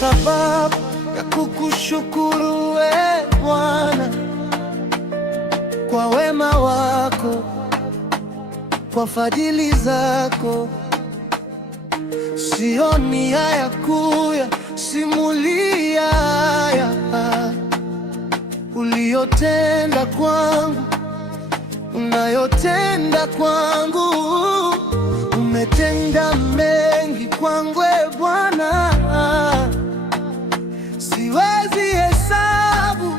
sababu ya kukushukuru we Bwana, kwa wema wako, kwa fadhili zako. Sioni haya kuyasimulia haya uliyotenda kwangu, unayotenda kwangu. Umetenda mengi kwangu Bwana, siwezi hesabu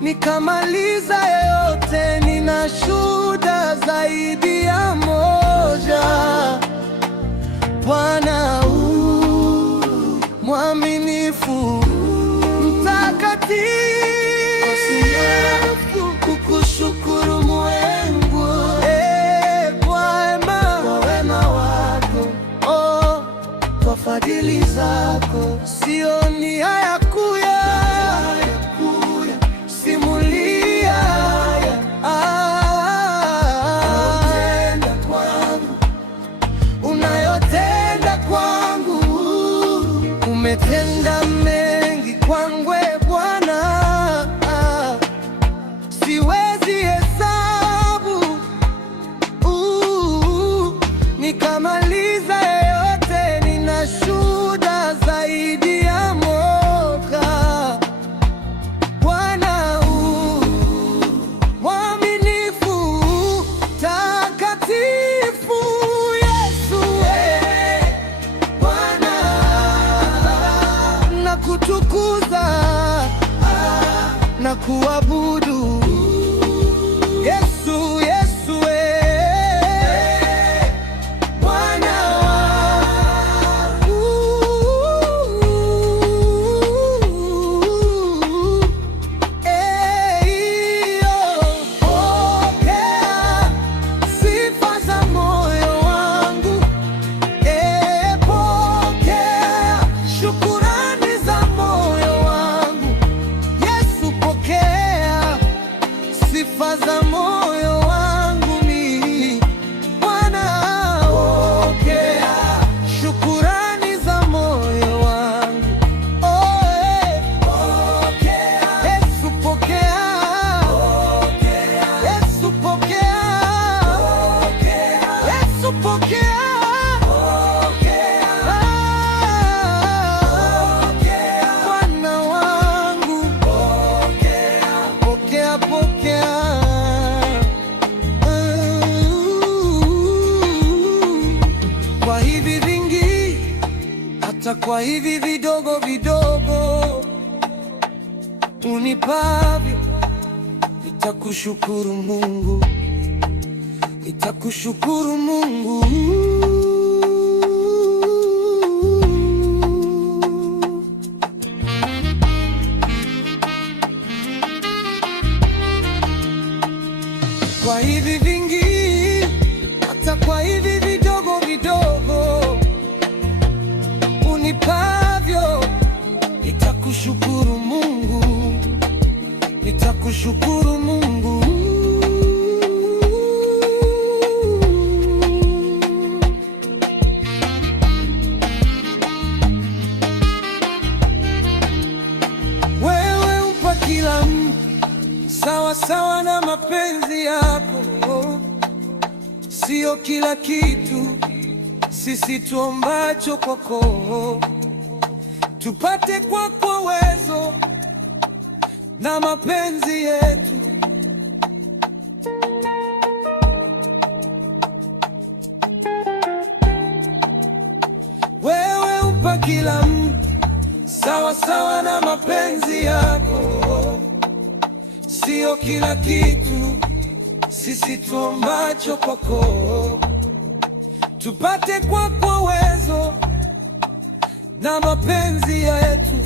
nikamaliza yote. Nina shuhuda zaidi ya moja. Bwana mwaminifu, mtakatifu, kukushukuru Mungu kwa wema wako, kwa fadhili zako. Sioni haya simulia unayotenda kwangu. Umetenda mengi kwangu Bwana, siwezi hesabu nikamaliza yote. Nina shuhuda zaidi ya moja. Bwana mwaminifu, takatifu, Yesu Bwana, nakutukuza na kuabudu Yesu, Yesu Bwana. Pokea sifa za moyo wangu, pokea shukurani za moyo wangu. Yesu, pokea sifa za moyo wangu mimi. Bwana, pokea shukurani za moyo wangu. Yesu, pokea. Yesu, pokea. Yesu, pokea. Bwana wangu, pokea, pokea. Kwa hivi vingi, hata kwa hivi vidogo vidogo unipavyo, nitakushukuru Mungu, nitakushukuru Mungu. Kwa hivi vingi, hata kwa hivi vidogo vidogo unipavyo, nitakushukuru Mungu, nitakushukuru Mungu. Wewe umpa kila mtu sawa sawa na mapenzi yako, sio kila kitu sisi tuombacho kwako, tupate kwako uwezo na mapenzi yetu. Wewe umpa kila mtu sawa sawa na mapenzi yako, sio kila kitu sisi tuombacho kwako, tupate kwako uwezo na mapenzi yetu.